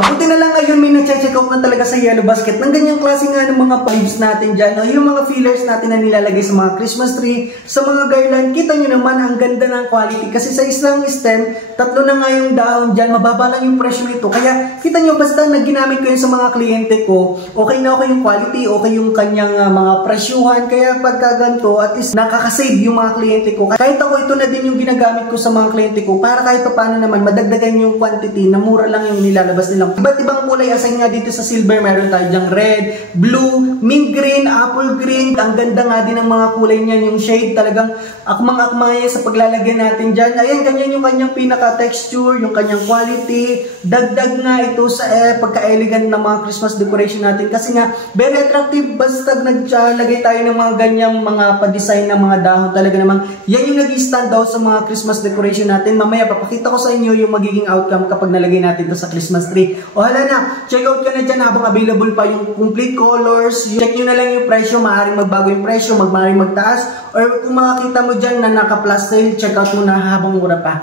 Mabuti na lang ngayon may na-check out na talaga sa Yellow Basket ng ganyang klase nga ng mga leaves natin dyan. O yung mga fillers natin na nilalagay sa mga Christmas tree, sa mga garland. Kita nyo naman ang ganda ng quality. Kasi sa isang stem, 3 na nga yung dahon dyan. Mababa lang yung presyo nito. Kaya kita nyo basta nagginamit ko yun sa mga kliyente ko, okay na okay yung quality, okay yung kanyang mga presyuhan. Kaya pagka ganito, at least nakakasave yung mga kliyente ko. Kahit ako, ito na din yung ginagamit ko sa mga kliyente ko para kahit paano naman madagdagan yung quantity na mura lang yung nilalabas nila. Iba't ibang kulay, assign nga dito sa silver, meron tayo dyang red, blue, mint green, apple green. Ang ganda nga din ng mga kulay niyan, yung shade talagang akmang-akmaya sa paglalagyan natin dyan. Ayan, ganyan yung kanyang pinaka-texture, yung kanyang quality. Dagdag nga ito sa pagka-elegant ng mga Christmas decoration natin kasi nga very attractive basta naglagay tayo ng mga ganyang mga pa-design ng mga dahon. Talaga namang yan yung nag-stand out sa mga Christmas decoration natin. Mamaya papakita ko sa inyo yung magiging outcome kapag nalagay natin ito sa Christmas tree. O hala na, check out ka na dyan habang available pa yung complete colors. Check nyo na lang yung presyo, maaaring magbago yung presyo, maaaring magtaas. Or kung makakita mo dyan na naka-plus sale, check out mo na habang mura pa.